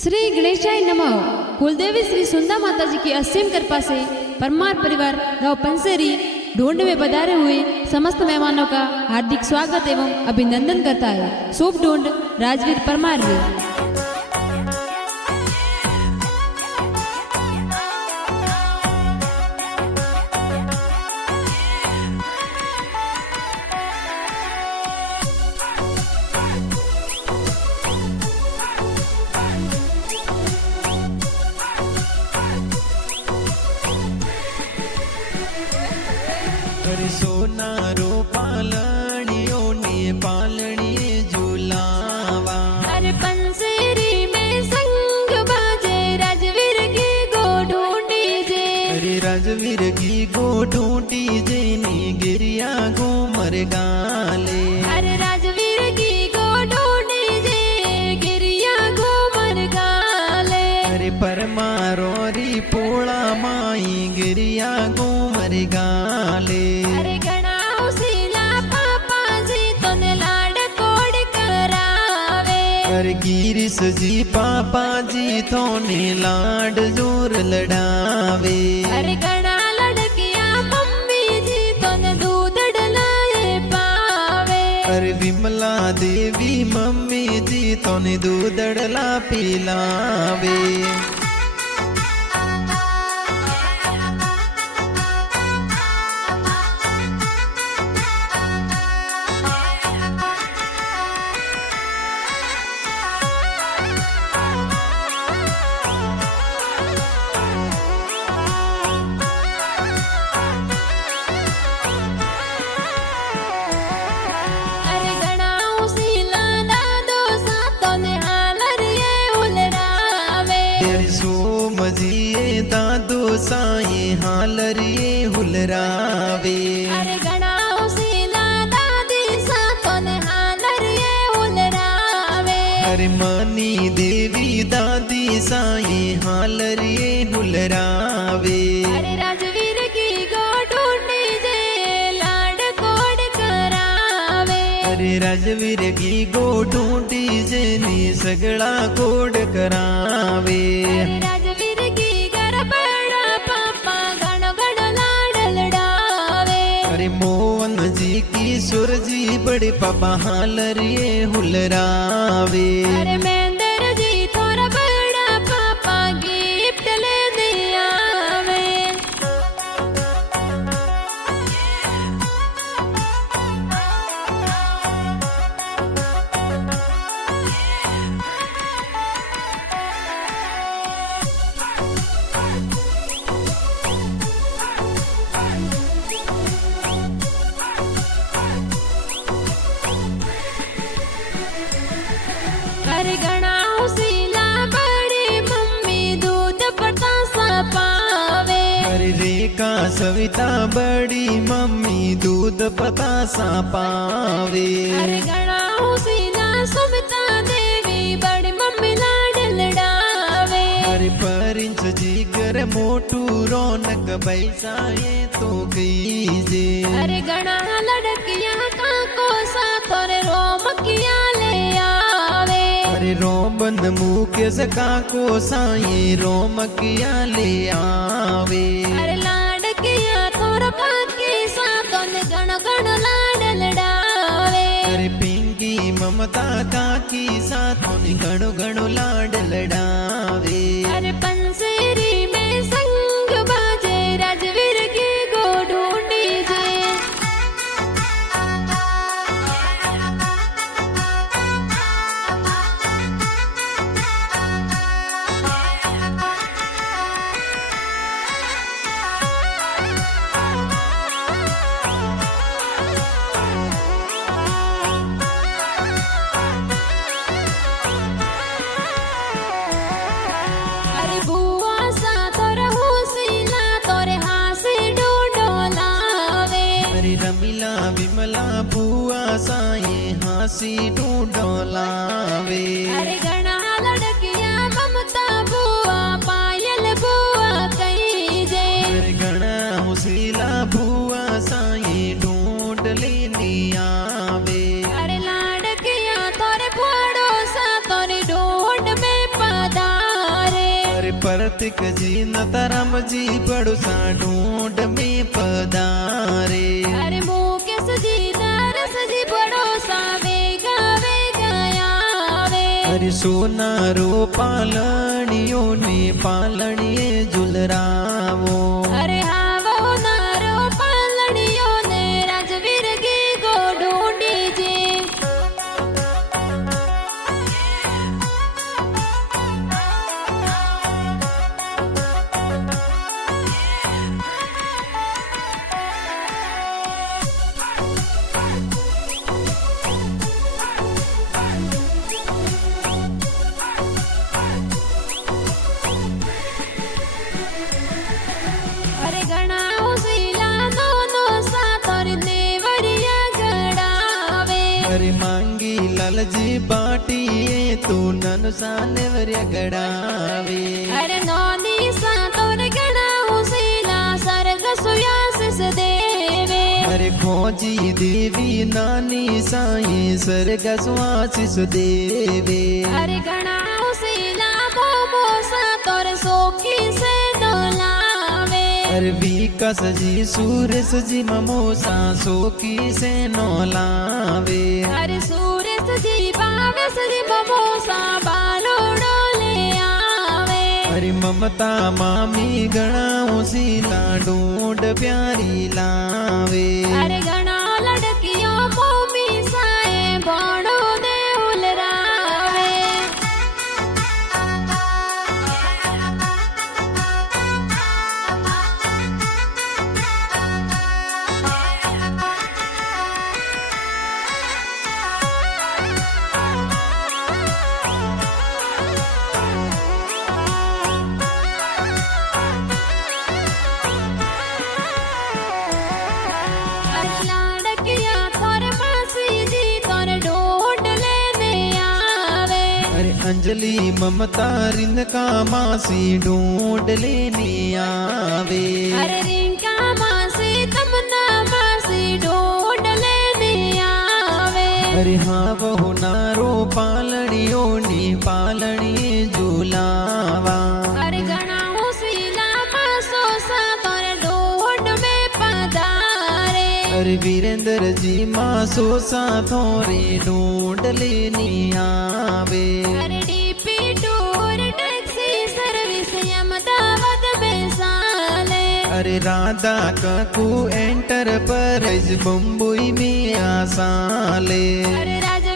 श्री गणेशाय नमः। कुलदेवी श्री सुंदा माता जी की असीम कृपा से परमार परिवार गांव पंसेरी ढूंढ में पधारे हुए समस्त मेहमानों का हार्दिक स्वागत एवं अभिनंदन करता है शुभ ढूंढ राजवीर परमार रे। सोनारो पालणियों ने पालणिए झूलावा। अरे पंसेरी में संग बाजे राजवीर की गो ढूंढी जे। अरे राजवीर की गो ढूंढी जे नी गिरिया गो मर गाले। अरे राजवीर की गो ढूंढी जे गिरिया गो मर गाले। अरे परमारो री पोला माई गिरिया गो मर गाले। अरे गिरीश जी पापा जी थोने लाड जोर लड़ावे। अरे घना लड़किया मम्मी जी तोने दूध डलाए पावे। अरे विमला देवी मम्मी जी तोने दूध डला पिलावे। सोमजिए दादो साए हालरिए हुलरावे। अरे घना उसीला दादी सा तोने हालरिए हुलरावे। अरे मानी देवी दादी साए हालरिए हुलरावे। अरे राजवीर की गो ढूंढी जे लाड कोड करावे। अरे राजवीर की गो ढूंढी जे नी सगड़ा कोड करावे। अरे मोहन जी किशोर जी बड़े पापा हालरिए हुलरावे। अरे महेंद्र जी थोड़ा बड़ा पापा गिफ्ट ले दिया वे। अरे घना उसीला बड़ी मम्मी दूध पतासा पावे। अरे रेखा सविता बड़ी मम्मी दूध पतासा पावे। अरे घना उसीला सुमिता देवी बड़ी मम्मी लाड लड़ावे। अरे परिंच जी घर मोटू रौनक बैसा ये तो गई जे। अरे घना लड़किया का कोसा तोरे रोमकिया ले आवे। अरे रोमन मुकेश का को साए रोमकिया ले आवे। अरे लाडकिया थोड़ा बाकी सा तोने घन घन लाड लड़ावे। अरे पिंकी ममता काकी साथों घणो घणो लाड लड़ावे। अरे पंसेरी में संग बाजे राजवीर की गो ढूंढी जे। रमीला विमला बुआ साए हासी ढूंढोलावे। अरे घना लड़किया ममता बुआ पायल बुआ कहीं जे। अरे घना हुसीला बुआ साए ढूंढ लेनी आवे। अरे लाडकिया तोरे पड़ोसा तोरी ढूंढ में पदा प्रतीक जी नताराम जी पड़ोसा ढूंढ में पधारे। अरे मुकेश जी नरस जी पड़ोसा वेगा वेगा आवे। अरे सोनारो पालणियों ने पालणिए झुलरावो। अरे आवो नारो पालणियों ने राजवीर की गो ढूंढी जे। अरे घणा उसीला दोनो सातोर नेवरिया गड़ावे। अरे मांगी लालजी बाटिए तू ननुसा नेवरिया गड़ावे। अरे नौनी सातोर घणा उसीला सर्ग सुयासिस देवे। अरे खोजी देवी नानी साई स्वर्ग सुआशीष देवे। अरे घणा उसीला मोमो सातोर सोखी से डोलावे। अरे विकास जी सूरज जी ममोसा सोकी से नौलावे। अरे सूरज जी बावेस जी ममोसा बालोड़ो ले आवे। अरे ममता मामी गणा उसीला ढूंढ प्यारी लावे। अरे घणा लड़कियों मोमी साए बड़ो दे उलरावे। अरे लाड़किया तोर मासी जी तोर ढूंढ लेने आवे। अरे अंजलि ममता रिंका मासी ढूंढ लेने आवे। अरे रिंका मासी तमन्ना मासी ढूंढ लेने आवे। अरे हाँ बहु नारो पालणियों ने पालणिए झूलावा। अरे घणा उसीला मासो सा तोर ढूंढ में पधारे। अरे वीरेंद्र जी मासो सा थोरे ढूंढ लेने आवे। अरे DP tour taxi service Ahmedabad में साले। अरे राधा काकू एंटरप्राइज बम्बई में आसाले। अरे राज